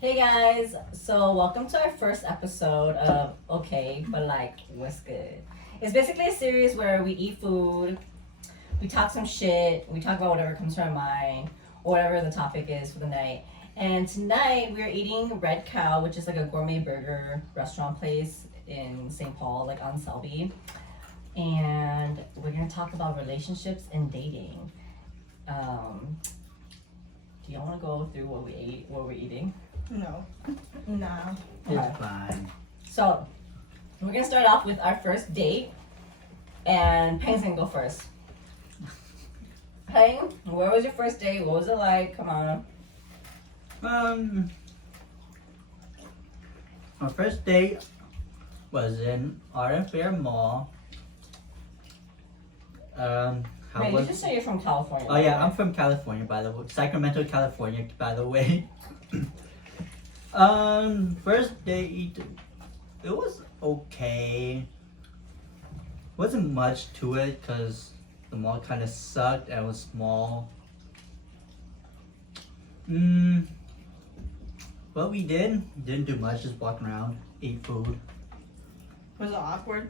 Hey guys, so welcome to our first episode of Okay, but like, what's good? It's basically a series where we eat food, we talk some shit, we talk about whatever comes to our mind, or whatever the topic is for the night. And tonight we're eating Red Cow, which is like a gourmet burger restaurant place in St. Paul, like on Selby. And we're gonna talk about relationships and dating. Do y'all want to go through what we ate, what we're eating? No. No. Okay. It's fine. So, we're gonna start off with our first date, and Peng's gonna go first. Peng, where was your first date? What was it like? Come on. My first date was in Art Fair Mall. How Wait, was? you just say you're from California. Oh yeah, I'm from California, by the way. Sacramento, California, by the way. First date, it was okay. Wasn't much to it because the mall kind of sucked and it was small. What we didn't do much, just walk around, eat food. Was it awkward?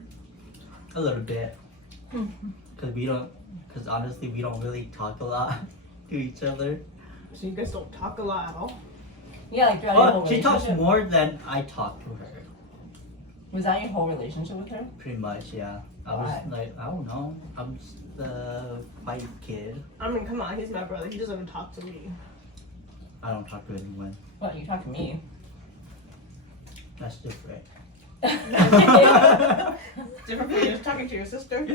A little bit. Because honestly, we don't really talk a lot to each other. So you guys don't talk a lot at all? Yeah, like throughout your whole Oh, she talks relationship. more than I talk to her. Was that your whole relationship with her? Pretty much, yeah. I was Why? like, I don't know. I'm just the fight kid. I mean, come on, he's my brother. He doesn't even talk to me. I don't talk to anyone. What, you talk to me? That's different. Different from you just talking to your sister.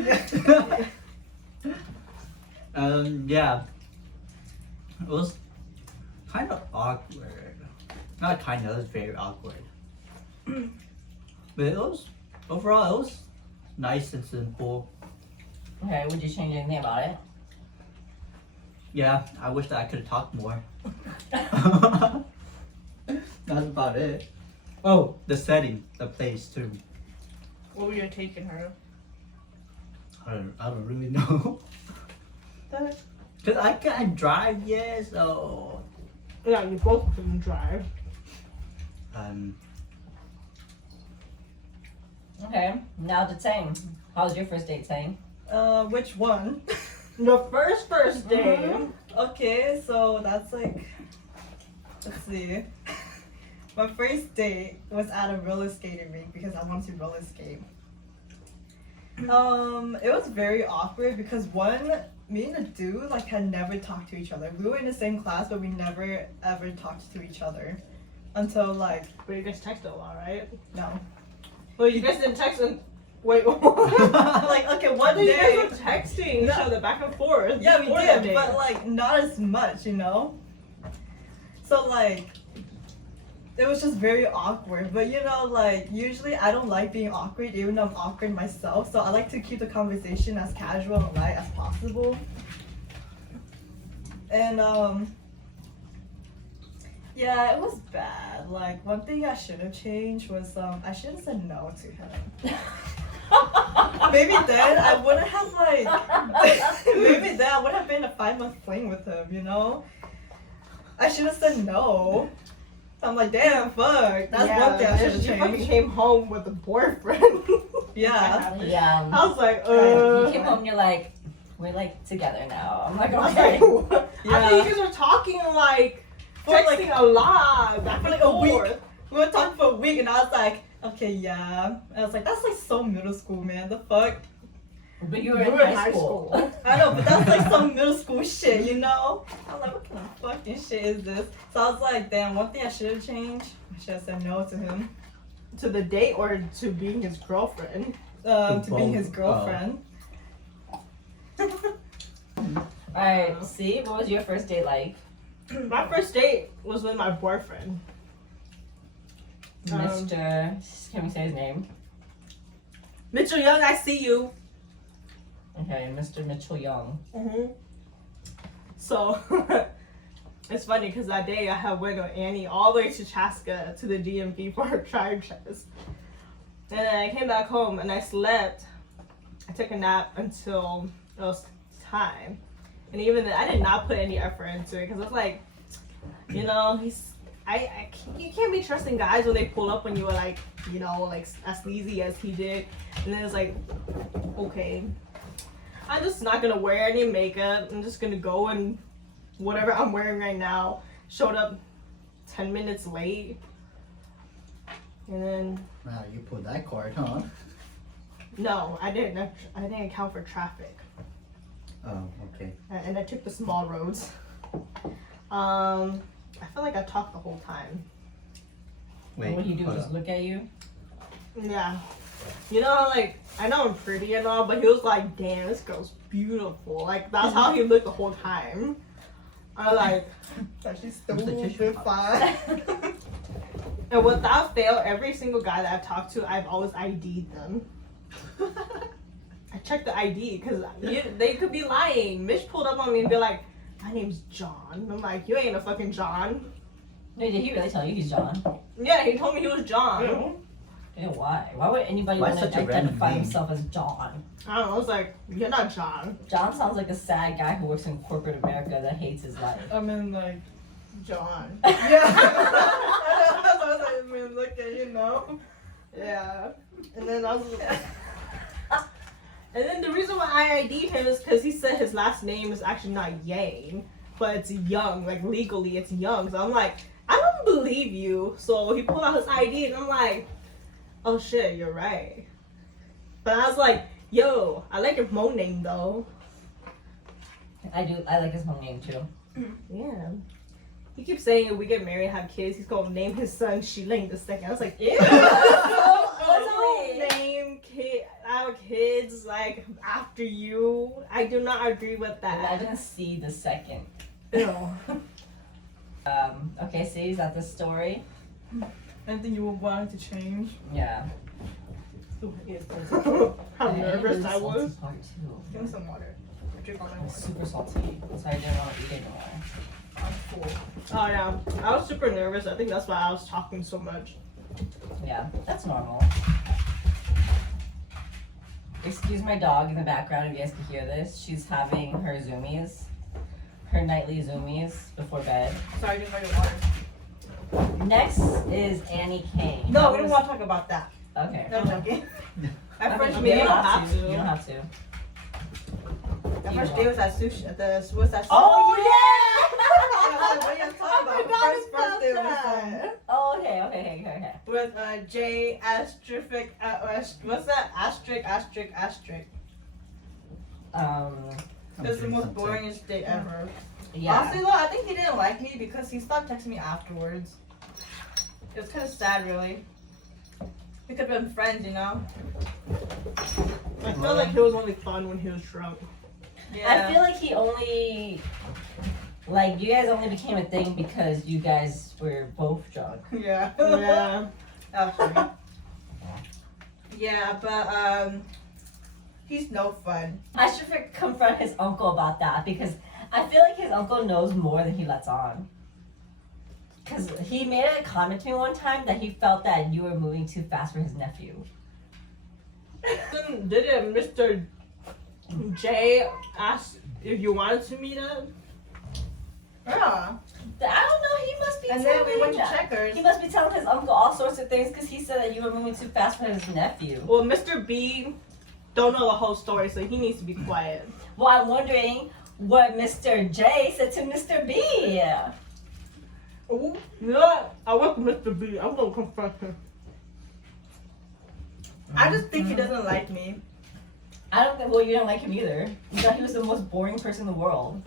Yeah. It was kind of awkward. Not kind of, it was very awkward. But it was, overall, it was nice and simple. Okay, would you change anything about it? Yeah, I wish that I could have talked more. That's about it. Oh, the setting, the place too. What were you taking her? I don't really know. Cause I can't drive yet, so Yeah, you both couldn't drive. Okay, now to Tang. How was your first date, Tang? Which one? The first day. Okay, so that's like, let's see. My first date was at a roller skating rink because I wanted to roller skate. It was very awkward because me and the dude like had never talked to each other. We were in the same class, but we never ever talked to each other until like But you guys texted a lot, right? no. Well, you guys didn't text and wait. Like okay, one You day. guys were texting each other back and forth. Yeah, we before the did, date. but like not as much, you know. So like, it was just very awkward. But you know, like usually I don't like being awkward, even though I'm awkward myself. So I like to keep the conversation as casual and light as possible. And yeah, it was bad. Like one thing I should have changed was I should have said no to him. Maybe then I wouldn't have like maybe then I would have been a 5-month fling with him, you know? I should have said no. I'm like, damn, fuck. That's one thing I should have You fucking changed. came home with a boyfriend. Yeah. Yeah. I was like, You came home and you're like, we're like together now. I'm like, I was okay. like, Yeah. I think you guys were talking like For like- texting a lot back for and like a week. forth. We were talking for a week and I was like, okay, yeah. And I was like, that's like so middle school, man. The fuck? But you were in high school. I know, but that's like some middle school shit, you know? I'm like, what kind of fucking shit is this? So I was like, damn, one thing I should have changed. I should have said no to him. To the date or to being his girlfriend? To being his Both. girlfriend. Alright, see? What was your first date like? My first date was with my boyfriend. Mr. Can we say his name? Mitchell Young, I see you. Okay, Mr. Mitchell Young. Mm-hmm. So, it's funny because that day I had went with Annie all the way to Chaska to the DMV for her tribe test. And then I came back home and I slept. I took a nap until it was time. And even then, I did not put any effort into it because I was like, you know, you can't be trusting guys when they pull up when you were like, you know, like as sleazy as he did, and then it's like, okay, I'm just not gonna wear any makeup. I'm just gonna go and whatever I'm wearing right now. Showed up 10 minutes late, and then Wow, you pulled that card, huh? no, I didn't account for traffic, Oh, okay. and I took the small roads. I feel like I talked the whole time. Wait. And what he do hold is up. look at you. Yeah. You know, like, I know I'm pretty and all, but he was like, damn, this girl's beautiful. Like, that's how he looked the whole time. I was like, That she's Where's the tissue stupid fine. and without fail, every single guy that I've talked to, I've always ID'd them. I checked the ID, because they could be lying. Mitch pulled up on me and be like, my name's John. I'm like, you ain't a fucking John. No, did he really tell you he's John? Yeah, he told me he was John. Yeah, why? Why would anybody Why want to such a random identify name? himself as John? I don't know, I was like, you're not John. John sounds like a sad guy who works in corporate America that hates his life. I mean, like, John. yeah. I was like, I mean, look at you know. Yeah. And then I was and then the reason why I ID'd him is because he said his last name is actually not Yang, but it's Young. Like, legally, it's Young. So I'm like, I don't believe you. So he pulled out his ID, and I'm like, oh shit, you're right. But I was like, yo, I like your Mo name, though. I like his whole name too. Yeah. He keeps saying if we get married, have kids, he's gonna name his son Shiling the second. I was like, ew. Don't name our kids like after you. I do not agree with that. Imagine C the second. Ew. Okay, see, is that the story? Anything you would want to change? Yeah. How I ate a nervous really I salty was. part too. Give me some water. Drink all my It was water. super salty, so I didn't want to eat anymore. I'm full. Oh yeah, I was super nervous. I think that's why I was talking so much. Yeah, that's normal. Excuse my dog in the background if you guys can hear this. She's having her zoomies, her nightly zoomies before bed. Sorry, drink all your water. Next is Annie Kane. No, we don't want to talk about that. Okay. No, I'm joking. Our Okay, first you day, don't have have to. to. You don't have to. our first day was at sushi. At the what's that? Oh I was like, what are you talking about? First day was Oh, okay. with J asterisk. What's that? Asterisk. It was the most boringest day ever. Yeah. Honestly though, I think he didn't like me because he stopped texting me afterwards. It was kind of sad, really. We could have been friends, you know? I feel like he was only fun when he was drunk. I feel like he only, like, you guys only became a thing because you guys were both drunk. Yeah. Yeah. Absolutely. Yeah, but he's no fun. I should confront his uncle about that because I feel like his uncle knows more than he lets on. Because he made a comment to me one time that he felt that you were moving too fast for his nephew. Didn't Mr. J ask if you wanted to meet up? Yeah. I don't know, he must be And telling then we went to that. Checkers. He must be telling his uncle all sorts of things because he said that you were moving too fast for his nephew. Well, Mr. B don't know the whole story, so he needs to be quiet. Well, I'm wondering what Mr. J said to Mr. B. Ooh. You know what? I want Mr. B. I'm gonna confront him. I just think he doesn't like me. I don't think, well, you didn't like him either. You thought he was the most boring person in the world.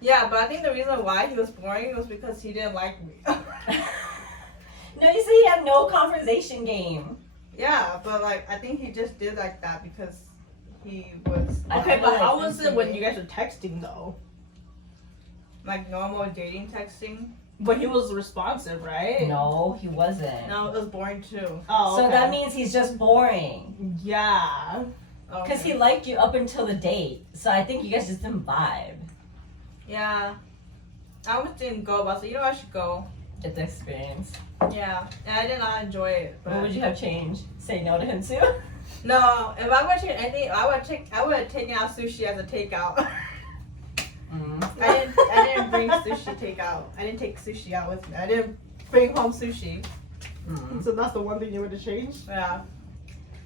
Yeah, but I think the reason why he was boring was because he didn't like me. No, you said he had no conversation game. Yeah, but like I think he just did like that because he was Okay, but how was it when instantly- you guys were texting though? like normal dating texting? But he was responsive, right? No, he wasn't. No, it was boring too. Oh, So okay. that means he's just boring. Yeah. Because he liked you up until the date. So I think you guys just didn't vibe. Yeah. I almost didn't go, but I was like, you know, I should go. Get the experience. Yeah, and I did not enjoy it. But What would you have changed? Say no to him too? No, if I would change anything, I would have taken out sushi as a takeout. Mm. I didn't bring sushi takeout. I didn't take sushi out with me. I didn't bring home sushi. Mm. So that's the one thing you would have changed? Yeah.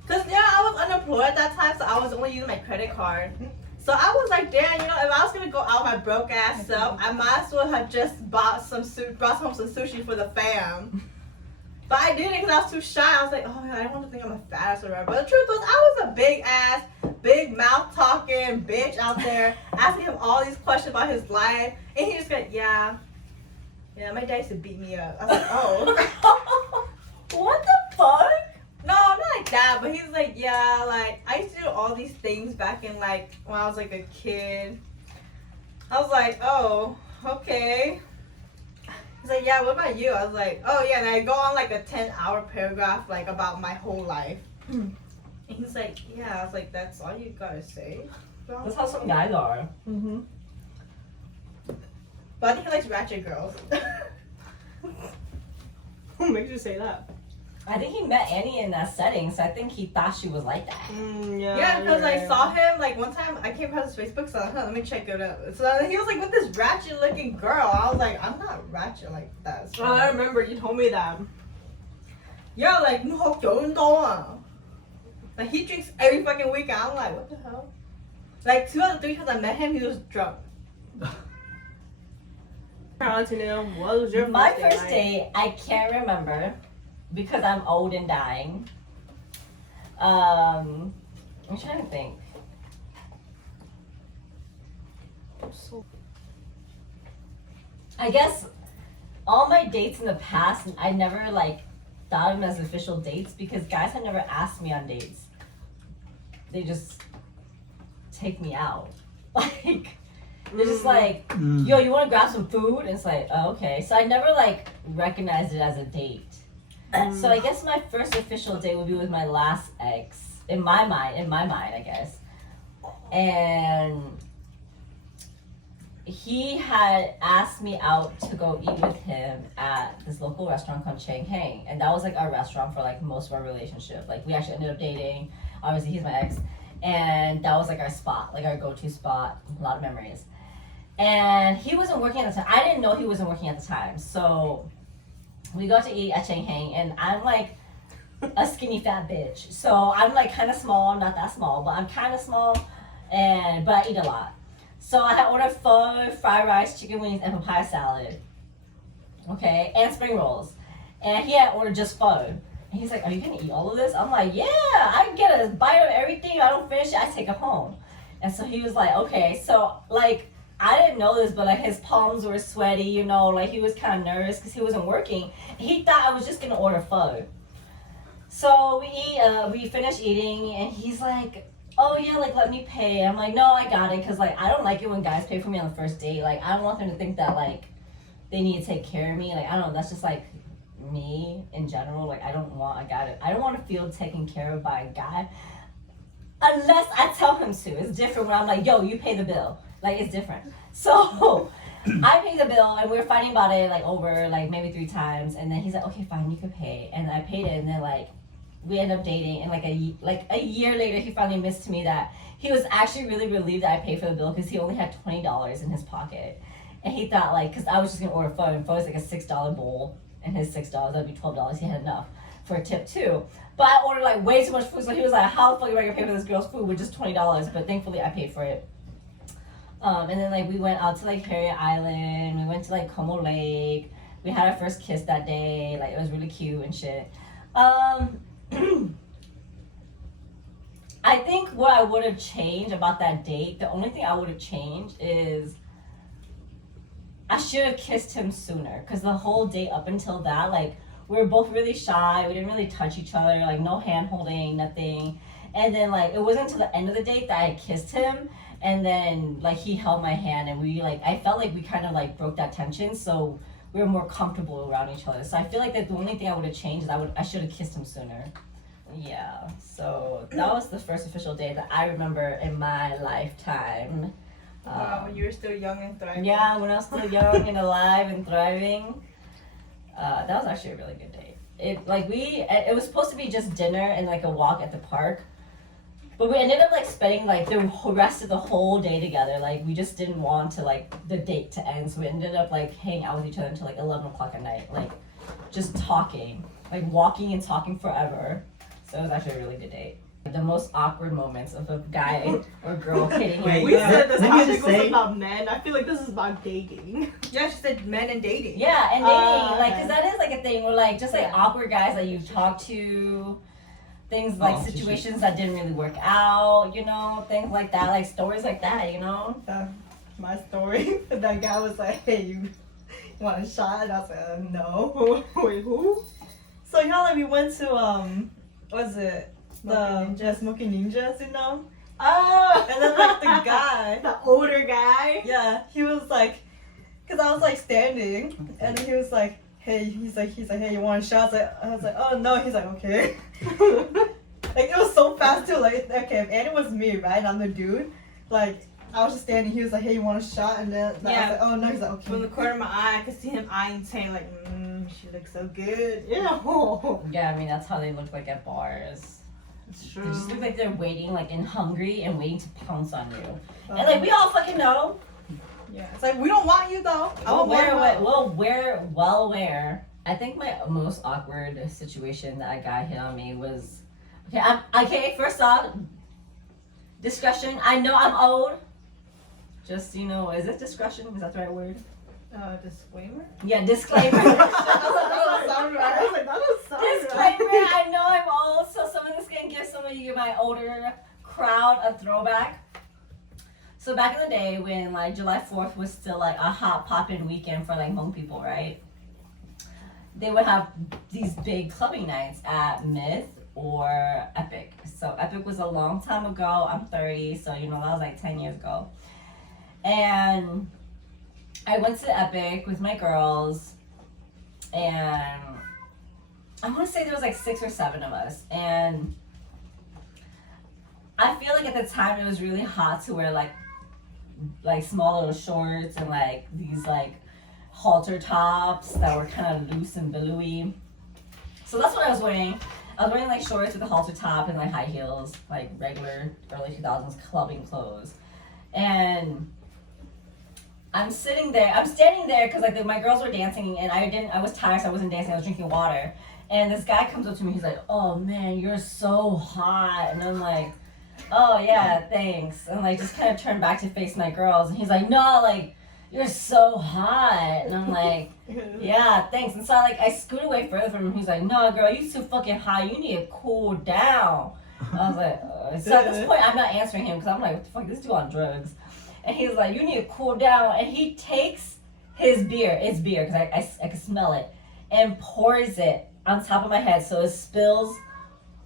Cause I was unemployed at that time, so I was only using my credit card. So I was like, damn, if I was gonna go out my broke ass self, I might as well have just brought home some sushi for the fam. But I didn't because I was too shy. I was like, oh my god, I don't want to think I'm a fat ass or whatever. But the truth was, I was a big ass, big mouth talking bitch out there asking him all these questions about his life, and he just got, yeah, my dad used to beat me up. I was like, oh. What the fuck? No, not like that, but he's like, yeah, like, I used to do all these things back in, like, when I was, like, a kid. I was like, oh, okay. He's like, yeah, what about you? I was like, oh, yeah, and I go on, like, a 10-hour paragraph, like, about my whole life. And he's like, yeah, I was like, that's all you gotta say? That's how some guys are. Mm-hmm. But I think he likes ratchet girls. What makes you say that? I think he met Annie in that setting, so I think he thought she was like that. Yeah, because I saw him, like, one time, I came across his Facebook, so I was like, let me check it out. So he was, like, with this ratchet-looking girl. I was like, I'm not ratchet like that. So. Oh, I remember you told me that. Yeah, like, like, he drinks every fucking weekend. I'm like, what the hell? Like, 2 out of 3 times I met him, he was drunk. What was your My first first like? date, I can't remember because I'm old and dying. I'm trying to think. I guess all my dates in the past, I never like thought of them as official dates because guys had never asked me on dates. They just take me out. Like, they're just like, yo, you want to grab some food? And it's like, oh, okay. So I never like recognized it as a date. So I guess my first official date would be with my last ex. In my mind, I guess. And he had asked me out to go eat with him at this local restaurant called Chang Hang. And that was like our restaurant for like most of our relationship. Like we actually ended up dating. Obviously he's my ex. And that was like our spot, like our go-to spot. A lot of memories. And he wasn't working at the time. I didn't know he wasn't working at the time. So we go to eat at Chang Hang, and I'm like a skinny fat bitch. So I'm like kind of small, not that small, but I'm kind of small, but I eat a lot. So I had ordered pho, fried rice, chicken wings, and papaya salad. Okay, and spring rolls. And he had ordered just pho. And he's like, are you gonna eat all of this? I'm like, yeah, I get a bite of everything. If I don't finish it, I take it home. And so he was like, okay. So like, I didn't know this, but like his palms were sweaty, you know, like he was kind of nervous because he wasn't working. He thought I was just gonna order pho. So we finished eating, and he's like, oh yeah, like let me pay. I'm like, no, I got it, because like I don't like it when guys pay for me on the first date. Like I don't want them to think that like they need to take care of me. Like I don't know, that's just like me in general. Like I don't want to feel taken care of by a guy unless I tell him to. It's different when I'm like, yo, you pay the bill. Like it's different. So I paid the bill, and we were fighting about it like over like maybe 3 times, and then he's like, okay, fine, you can pay. And I paid it, and then like we ended up dating, and like a year later he finally admits to me that he was actually really relieved that I paid for the bill because he only had $20 in his pocket. And he thought like, because I was just gonna order pho, and pho is like a $6 bowl, and his $6, that'd be $12. He had enough for a tip too. But I ordered like way too much food, so he was like, how the fuck am I gonna pay for this girl's food with just $20? But thankfully I paid for it. And then like we went out to like Harriet Island, we went to like Como Lake, we had our first kiss that day, like it was really cute and shit. I think what I would have changed about that date, the only thing I would have changed is I should have kissed him sooner, because the whole date up until that, like we were both really shy, we didn't really touch each other, like no hand holding, nothing. And then like it wasn't until the end of the date that I kissed him. And then like he held my hand, and we like, I felt like we kind of like broke that tension, so we were more comfortable around each other. So I feel like that the only thing I would have changed is I should have kissed him sooner. Yeah, so that was the first official date that I remember in my lifetime. When you were still young and thriving. Yeah, when I was still young and alive and thriving. That was actually a really good date. It was supposed to be just dinner and like a walk at the park. But we ended up like spending like the rest of the whole day together. Like we just didn't want to like the date to end, so we ended up like hanging out with each other until like 11 o'clock at night, like just talking, like walking and talking forever. So it was actually a really good date. The most awkward moments of a guy or girl hitting Wait, We you. said this let me topic just was say- about men. I feel like this is about dating. Yeah, she said men and dating. Yeah, and dating, like, okay. cause that is like a thing where like just like Yeah. awkward guys that you talk to, things like Oh, situations that didn't really work out, you know, things like that, like stories like that, you know. My story. That guy was like, "Hey, you want a shot?" And I was like, "No." Wait, who? So you know, like we went to what was it? Smoking The Smoking Ninjas, you know? Oh! And then like the guy, the older guy. yeah, he was like, cause I was like standing, and he was like, "Hey," he's like, "Hey, you want a shot?" I was like, "Oh no," he's like, "Okay." Like it was so fast too. Like okay, if Annie was me, right, and I'm the dude, like I was just standing. He was like, "Hey, you want a shot?" And then I Yeah. was like, "Oh no," he's like, From the "Okay." corner of my eye, I could see him eyeing Tay like, she looks so good. Yeah. Yeah, I mean that's how they look like at bars. It's They true. just look like they're waiting, like and hungry and waiting to pounce on you. And like we all fucking know. Yeah, it's like we don't want you though. I Well, don't want you. we're well aware. I think my most awkward situation that a guy hit on me was okay. First off, discretion. I know I'm old. Just is it discretion? Is that the right word? Disclaimer? Yeah, disclaimer. That doesn't sound right. I was like, that doesn't sound Disclaimer. right. I know I'm old, so some of this can give some of you my older crowd a throwback. So back in the day when like July 4th was still like a hot poppin' weekend for like Hmong people, right? They would have these big clubbing nights at Myth or Epic. So Epic was a long time ago. I'm 30, so that was like 10 years ago. And I went to Epic with my girls, and I want to say there was like 6 or 7 of us, and I feel like at the time it was really hot to wear like small little shorts and like these like halter tops that were kind of loose and billowy. So that's what I was wearing. I was wearing like shorts with a halter top and like high heels, like regular early 2000s clubbing clothes. And I'm standing there because like my girls were dancing and I was tired, so I wasn't dancing, I was drinking water. And this guy comes up to me, he's like, "Oh man, you're so hot." And I'm like, "Oh yeah, thanks." And like just kind of turned back to face my girls, and he's like, "No, like you're so hot." And I'm like, "Yeah, thanks." And so I scoot away further from him. He's like, "No, girl, you too fucking hot. You need to cool down." I was like, so at this point, I'm not answering him because I'm like, "What the fuck, this dude on drugs?" And he's like, "You need to cool down." And he takes his beer, it's beer because I can smell it, and pours it on top of my head so it spills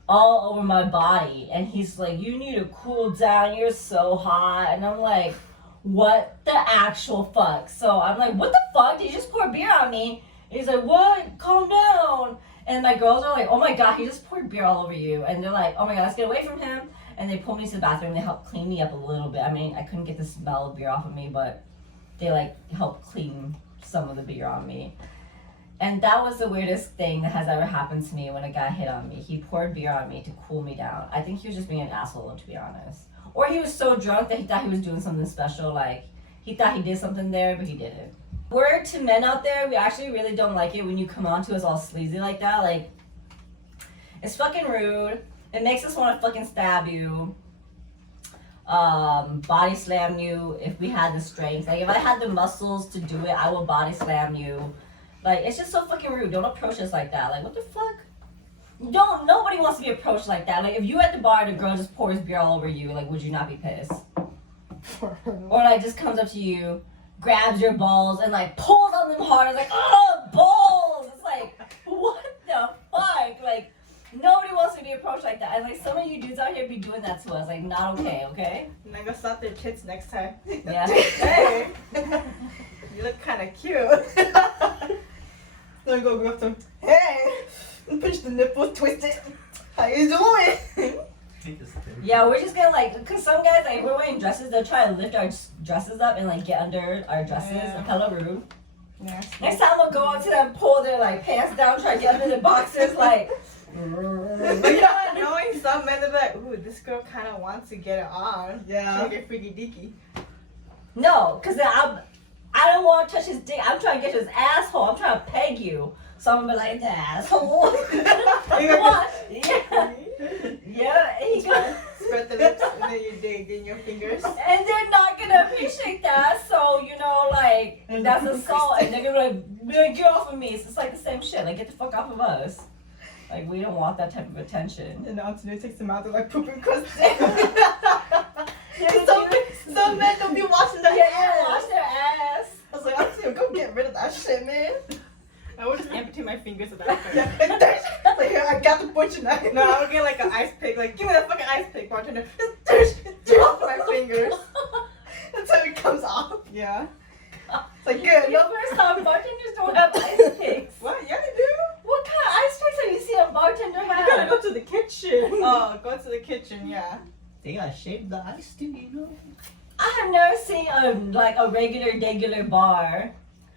all over my body. And he's like, "You need to cool down. You're so hot." And I'm like, what the actual fuck? So I'm like, "What the fuck? Did you just pour beer on me?" And he's like, "What? Calm down." And my girls are like, "Oh my god, he just poured beer all over you." And they're like, "Oh my god, let's get away from him." And they pulled me to the bathroom. They helped clean me up a little bit. I mean, I couldn't get the smell of beer off of me, but they like helped clean some of the beer on me. And that was the weirdest thing that has ever happened to me when a guy hit on me. He poured beer on me to cool me down. I think he was just being an asshole, to be honest. Or he was so drunk that he thought he was doing something special. Like, he thought he did something there, but he didn't. Word to men out there, we actually really don't like it when you come on to us all sleazy like that. Like, it's fucking rude. It makes us want to fucking stab you. Body slam you if we had the strength. Like, if I had the muscles to do it, I will body slam you. Like, it's just so fucking rude. Don't approach us like that. Like, what the fuck? Nobody wants to be approached like that. Like, if you at the bar and a girl just pours beer all over you, like, would you not be pissed? Or, like, just comes up to you, grabs your balls, and, like, pulls on them hard. It's like, oh, balls! It's like, what the fuck? Like, nobody wants to be approached like that. And, like, some of you dudes out here be doing that to us. Like, not okay, okay? And I'm gonna slap their tits next time. Yeah. Hey! You look kind of cute. Then I go up to him. "Hey, pinch the nipples, twist it. How you doing?" Yeah, we're just gonna like, cause some guys like if we're wearing dresses, they'll try to lift our dresses up and like get under our dresses. Yeah. Like, hella rude. Yeah. Next time we'll go up to them, pull their like pants down, try to get under the boxers. Like, But you know what? Knowing some men, they're like, ooh, this girl kind of wants to get it on. Yeah. She wanna get freaky deaky. No, because I don't want to touch his dick. I'm trying to get to his asshole. I'm trying to peg you. So I'm gonna be like, the asshole. What? Yeah. Yeah. He gonna, Spread the lips and then your dick in your fingers. and they're not gonna appreciate that. So, you know, like, that's assault. And they're gonna be like, get off of me. So it's like the same shit. Like, get the fuck off of us. Like, we don't want that type of attention. And now today takes them out. They're like pooping crust. Some men don't be washing their Yeah, wash ass. their ass. I was like, I'm just gonna go get rid of that shit, man. I would just amputate my fingers at that point. Yeah, like, here, I got the butcher knife. No, I would get like an ice pick. Like, give me that fucking ice pick, bartender. Just off my fingers. Until it comes off. Yeah. It's like, Your good. No, first time bartenders don't have ice picks. What? Yeah, they do. What kind of ice picks have you seen a bartender You gotta have? go to the kitchen. Oh, go to the kitchen, yeah. They gotta shave the ice too, you know. I have never seen a regular bar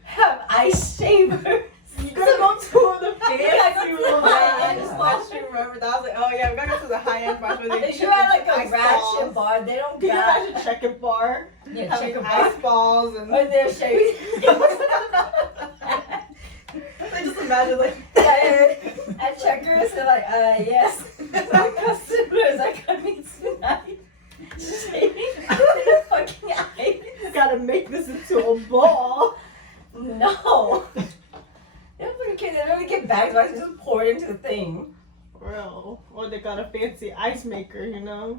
have ice shavers. You gotta go to the Yeah, fancy go to the one. high-end I bar. just remember that. I was like, oh yeah, we gotta go to the high-end bar where they If you had like a ice ratchet balls. bar, they don't Can you got imagine checker bar? yeah, Having checker bar. ice balls and When they're shaving. I just imagine, like, At checkers, they're like, yes. My customers are coming tonight. Shaving their fucking ice. you gotta make this into a ball. No. They don't fucking care. They don't even get bags, but just pour it into the thing. Bro. Or they got a fancy ice maker, you know?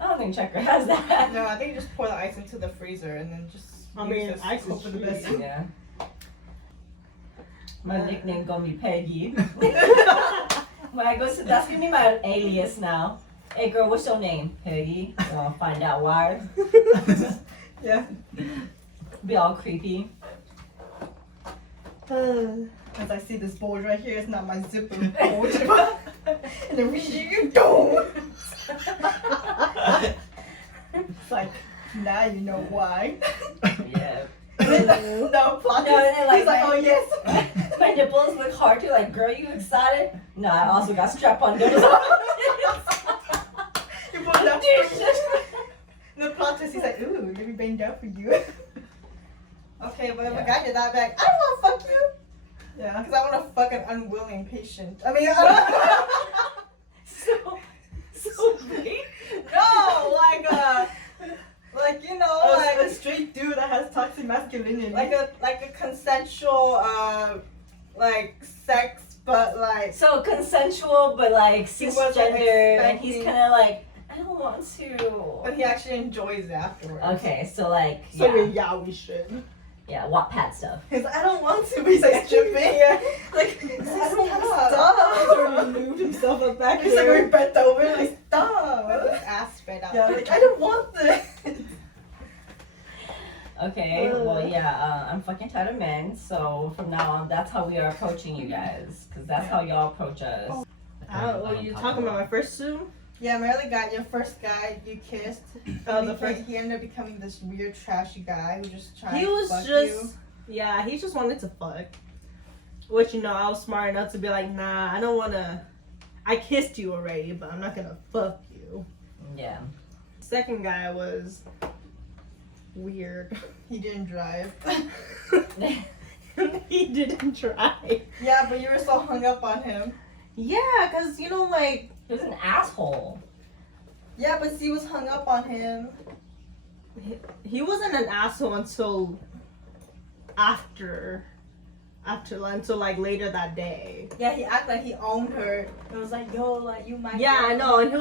I don't think Checker has that. No, I think you just pour the ice into the freezer and then just. I mean, use this ice hope is for the cheap. best. Yeah. My nickname gonna be Peggy. When I go to, that's gonna be my alias now. Hey girl, what's your name? Peggy. You wanna find out why? yeah. Be all creepy. As I see this bulge right here, it's not my zipper bulge. And then we you don't. It's like, now you know why. Yeah. No, plot No, and then, like, he's like, oh yes. My nipples look hard too. Like, girl, you excited? No, I also got strap on nipples. You put it up. Dude. The plot twist, he's like, ooh, let me bang down for you. Okay, but if Yeah. a guy did that back, I don't wanna fuck you. Yeah. Because I want a fucking unwilling patient. I mean, so big. no, like you know, A like straight dude that has toxic masculinity. like a consensual like sex, but like So consensual, but like He wasn't cisgender, and he's expecting- kind of like, I don't want but to. he actually enjoys it afterwards. Okay, so like, So yeah, we should. yeah, Wattpad stuff. he's like, I don't want to, but he's like stripping. Yeah. Like, I don't want to stop. He's already moved himself up back He's like, there. we're bent over, like, With stop. his ass spread out. Yeah, like, I don't want this. Okay, well, yeah, I'm fucking tired of men, so from now on, that's how we are approaching you guys, because that's how y'all approach us. I don't know, you talking about my first Zoom? Yeah, Marley got your first guy you kissed. Oh, And the first. he ended up becoming this weird, trashy guy who just tried He to was fuck just, yeah, he just wanted to fuck. Which, you know, I was smart enough to be like, nah, I don't want to, I kissed you already, but I'm not going to fuck you. Yeah. Second guy was weird. you. He didn't drive. He didn't try. Yeah, but you were so hung up on him. Yeah, because, you know, like, He was an asshole. Yeah, but she was hung up on him. he wasn't an asshole until until like later that day. Yeah, he acted like he owned her. It was like, yo, like, you might. Yeah, I know, and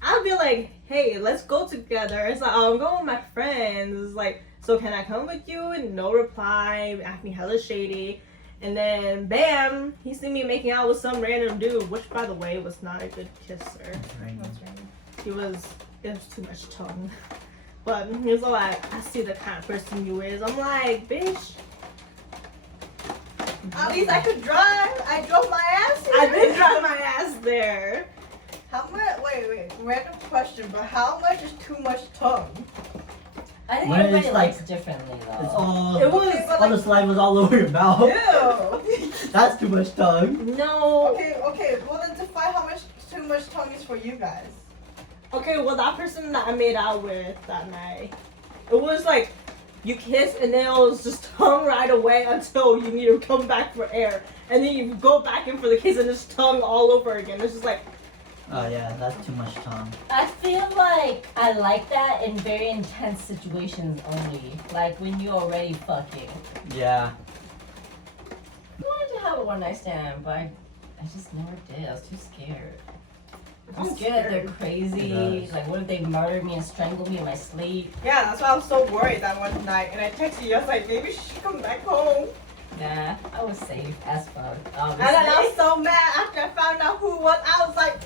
I'd be like, hey, let's go together. It's like, oh, I'm going with my friends. It's like, so can I come with you? And no reply, acting hella shady. And then, bam, he seen me making out with some random dude, which, by the way, was not a good kisser. It was too much tongue. But he was like, I see the kind of person you is. I'm like, bitch, At least I could drive. I drove my ass here. I did drive my ass there. How much? Wait. Random question, but how much is too much tongue? I think When everybody it's likes like- differently though. It's all. It was all the slime was all over your mouth. Ew. That's too much tongue. no. Okay. Well, then define how much too much tongue is for you guys. Okay, well that person that I made out with that night, it was like you kiss and then it was just tongue right away until you need to come back for air, and then you go back in for the kiss and it's tongue all over again. It's just like Oh yeah, that's too much tongue. I feel like I like that in very intense situations only. Like when you're already fucking. Yeah. I wanted to have a one night stand, but I just never did. I was too scared. I'm scared that they're crazy. Yes. Like, what if they murder me and strangle me in my sleep? Yeah, that's why I was so worried that one night, and I texted you. I was like, maybe she should come back home. Nah, I was safe as fuck. And then I was so mad after I found out who it was. I was like,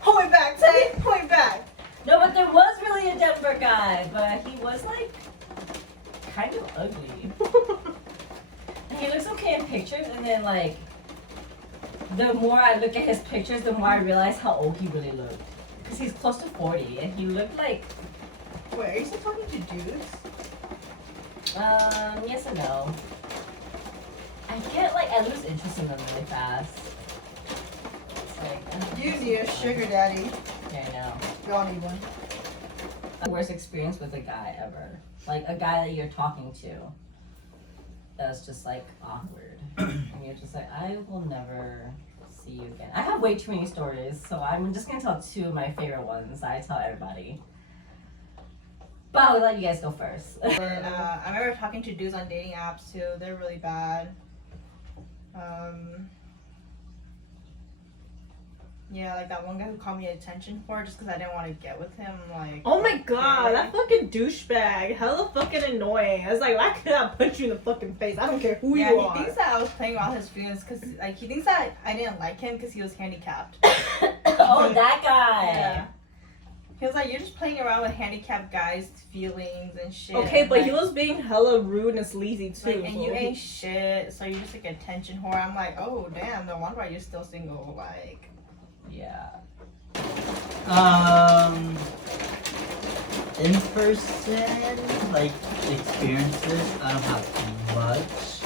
hold it back, Tay, hold it back. No, but there was really a Denver guy, but he was like kind of ugly. And he looks okay in pictures, and then like the more I look at his pictures, the more I realize how old he really looked. Because he's close to 40, and he looked like Wait, are you still talking to dudes? yes and no. I lose interest in them really fast. It's like You need a sugar daddy. yeah, I know. We all need one. The worst experience with a guy ever. Like a guy that you're talking to. That's just like awkward. And you're just like, I will never see you again. I have way too many stories, so I'm just gonna tell two of my favorite ones that I tell everybody. But I'll let you guys go first. And I remember talking to dudes on dating apps too. They're really bad. Yeah, like that one guy who called me attention for just because I didn't want to get with him. Like, oh my god, that fucking douchebag, hella fucking annoying. I was like, why can't I punch you in the fucking face? I don't care who yeah, you he are. thinks that I was playing around his feelings because like he thinks that I didn't like him because he was handicapped. Oh, that guy. Yeah. He was like, you're just playing around with handicapped guys' feelings and shit. Okay, but like, he was being hella rude and sleazy too. like, and so you he- ain't shit, so you're just like attention whore. I'm like, oh damn, no wonder why you're still single. Like, Yeah. In person, like experiences, I don't have much.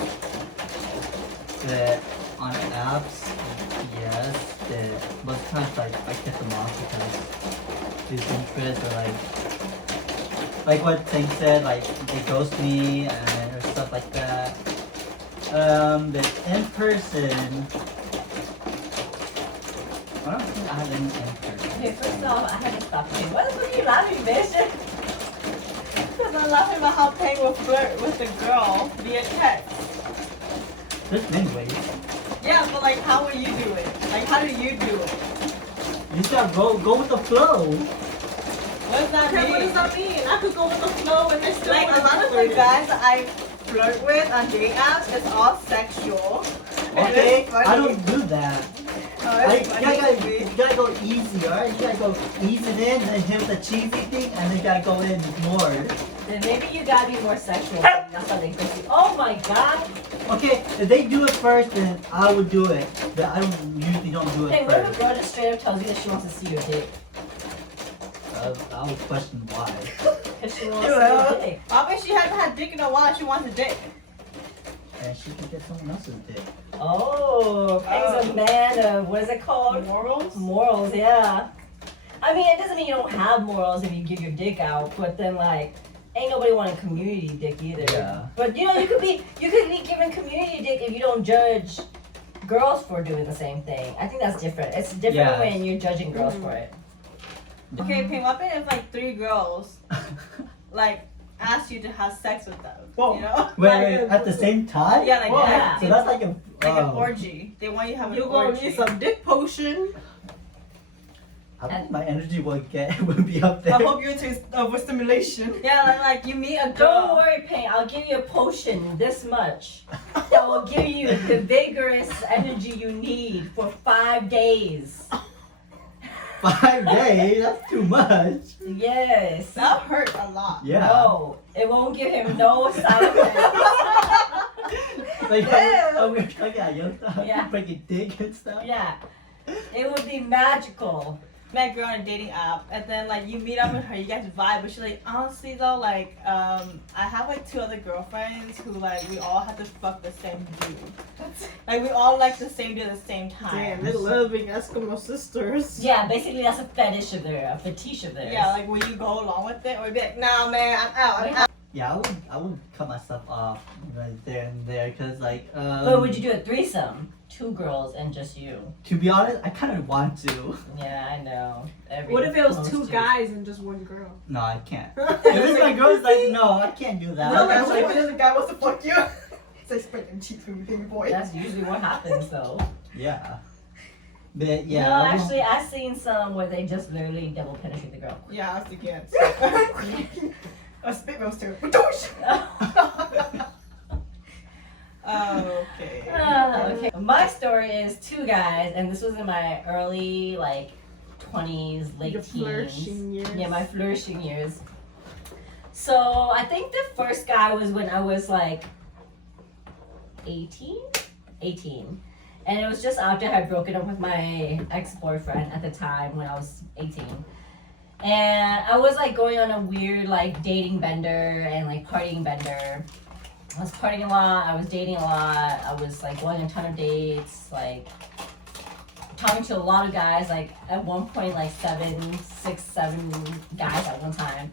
But on apps, yes. But most times, like I cut them off because these interests are like what Tank said, like they ghost me and or stuff like that. But in person, I don't think I have any in person. Okay, first off, I had to stop you. What are you laughing, bitch? because I'm laughing about how Peng will flirt with the girl via text. There's many ways. Yeah, but like, how will you do it? Like, how do you do it? You just gotta go with the flow. What does that Okay, mean? what does that mean? I could go with the flow and there's still Like, a lot of the guys that I flirt with on dating apps, it's all sexual. And Okay, it's funny. I don't do that. It's funny to me. You gotta go easy, alright? You gotta go ease it in, then hit with the cheesy thing, and then you gotta go in more. Then maybe you gotta be more sexual. That's how they think you. Oh my god. Okay, if they do it first, then I would do it. But I usually don't do Hey, it what if a first. girl just straight up tells you that she wants to see your dick? I would question why. Because she wants to see your dick. I bet she hasn't had dick in a while. She wants a dick. And she can get someone else's dick. Oh, Peng's a man of, what is it called? Morals? Morals, yeah. I mean, it doesn't mean you don't have morals if you give your dick out, but then like, ain't nobody wanting community dick either. Yeah. But you know, you could be given community dick if you don't judge girls for doing the same thing. I think that's different. It's different Yeah. when you're judging girls for it. Okay, Ping, what if like 3 girls like ask you to have sex with them? Whoa. You know? Wait, at the same time? Yeah, like Whoa. that. So that's like a. Like an oh. orgy. They want you to have an You're gonna orgy. need some dick potion. I think my energy will be up there. I hope you're into overstimulation. Yeah, like you meet a girl. Don't worry, Peng. I'll give you a potion this much that will give you the vigorous energy you need for 5 days. 5 days? That's too much. Yes. That hurt a lot. Yeah. No, it won't give him no side effects. Like, Yeah. we're talking about young stuff, Yeah. breaking dick and stuff. Yeah, it would be magical. met a girl on a dating app, and then like you meet up with her, you guys vibe, but she's like, honestly though, like I have like 2 other girlfriends who like we all have to fuck the same dude. Like we all like the same dude at the same time. Damn, they love being Eskimo sisters. Yeah, basically that's a fetish of theirs, a fetish of theirs. Yeah, like will you go along with it, or be like, nah man, I'm out. Yeah, I would cut myself off right there and there, cause like. But would you do a threesome? 2 girls and just you. To be honest, I kind of want to. Yeah, I know. What if it was close 2 to- guys and just 1 girl? No, I can't. If it's my girl, it's like no, I can't do that. No, that's that's like- like the guy wants to fuck you. It's like spreading cheeks from your boy. That's usually what happens though. Yeah. But yeah. No, I won't- actually, I've seen some where they just literally double penetrate the girl. Yeah, I was thinking it. A spit roast too. Okay. Okay. My story is 2 guys, and this was in my early like 20s, late Your teens. flourishing years. Yeah, my flourishing years. So I think the first guy was when I was like 18, and it was just after I had broken up with my ex-boyfriend at the time when I was 18. And I was like going on a weird like dating bender and like partying bender. I was partying a lot, I was dating a lot, I was like going on a ton of dates, like talking to a lot of guys, like at one point like 7 guys at one time.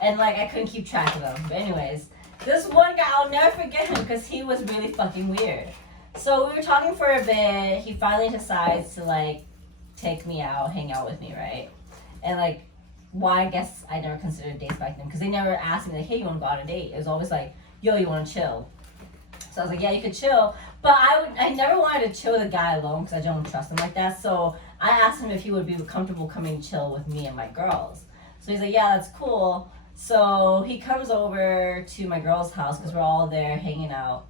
And like I couldn't keep track of them. But anyways, this one guy, I'll never forget him because he was really fucking weird. So we were talking for a bit, he finally decides to like take me out, hang out with me, right? And like, why I guess I never considered dates back then because they never asked me like, hey, you want to go on a date? It was always like, yo, you want to chill? So I was like, yeah, you could chill. But I never wanted to chill with a guy alone because I don't trust him like that. So I asked him if he would be comfortable coming chill with me and my girls. So he's like, yeah, that's cool. So he comes over to my girls' house because we're all there hanging out.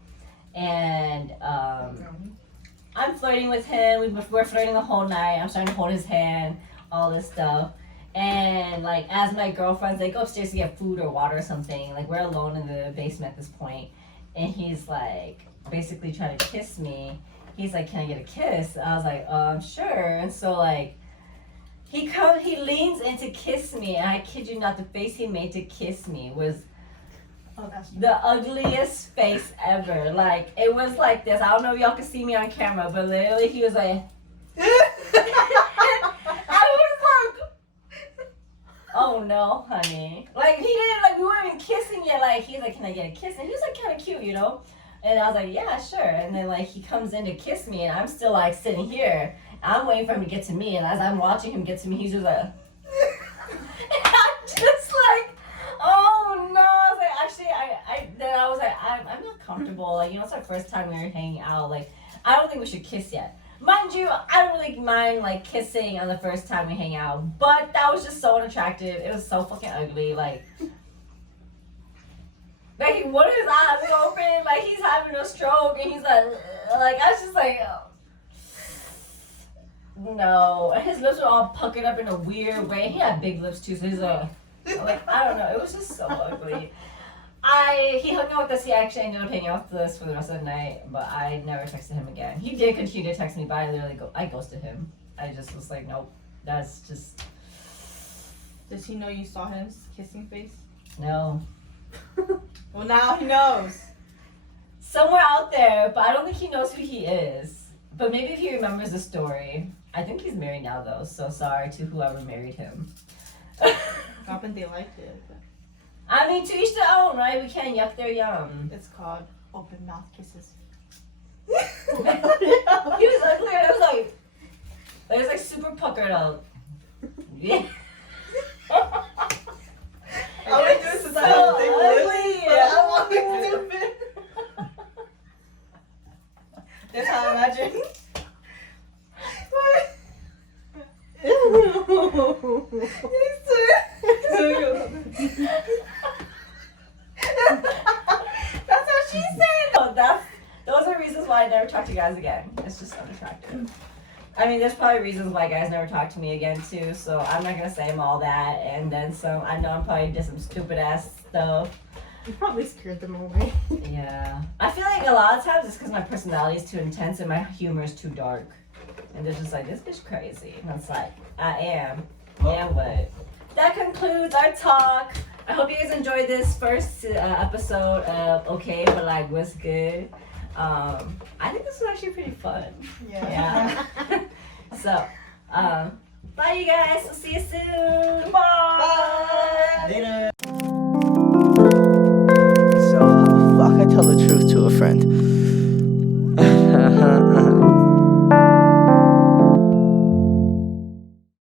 And I'm flirting with him. We're flirting the whole night. I'm starting to hold his hand, all this stuff. And like as my girlfriends, they go upstairs to get food or water or something. Like we're alone in the basement at this point. And he's like basically trying to kiss me. He's like, can I get a kiss? I was like, sure. And so like he leans in to kiss me, and I kid you not, the face he made to kiss me was the ugliest face ever. Like it was like this. I don't know if y'all can see me on camera, but literally he was like I was like, oh no, honey. Like he didn't like we weren't even kissing yet. Like he's like, can I get a kiss? And he was like kind of cute, you know? And I was like, yeah, sure. And then like he comes in to kiss me, and I'm still like sitting here. I'm waiting for him to get to me, and as I'm watching him get to me, he's just like, and I'm just like, oh no. I was like, actually, then I was like, I'm not comfortable. Like, you know, it's our first time we were hanging out. Like, I don't think we should kiss yet. Mind you, I don't really mind like kissing on the first time we hang out, but that was just so unattractive. It was so fucking ugly. Like one of his eyes open, like he's having a stroke, and he's like I was just like, oh. No. And his lips were all puckered up in a weird way. He had big lips too, so he's like I don't know. It was just so ugly. He hung out with us. He actually ended up hanging out with us for the rest of the night, but I never texted him again. He did continue to text me, but I ghosted him. I just was like, nope, that's just Does he know you saw his kissing face? no. Well, now he knows. Somewhere out there, but I don't think he knows who he is. But maybe if he remembers the story. I think he's married now though, so sorry to whoever married him. Not that they liked it. But I mean, to each their own, right? We can't yuck their yum. it's called open mouth kisses. He was ugly. It was like super puckered up. Yeah. I would do this since I don't think ugly. but I want to do it. That's how I imagine. That's what she said. Oh, those are reasons why I never talk to guys again. It's just unattractive. I mean, there's probably reasons why guys never talk to me again too. So I'm not gonna say them all that and then some. I know I'm probably did some stupid ass stuff, You probably scared them away. Yeah. I feel like a lot of times it's because my personality is too intense and my humor is too dark. And they're just like, this bitch crazy. And it's like, I am. And what? That concludes our talk. I hope you guys enjoyed this first episode of Okay, but like, what's good? I think this was actually pretty fun. Yeah. So, bye you guys. We'll see you soon. Bye. Later. So, how the fuck I tell the truth to a friend?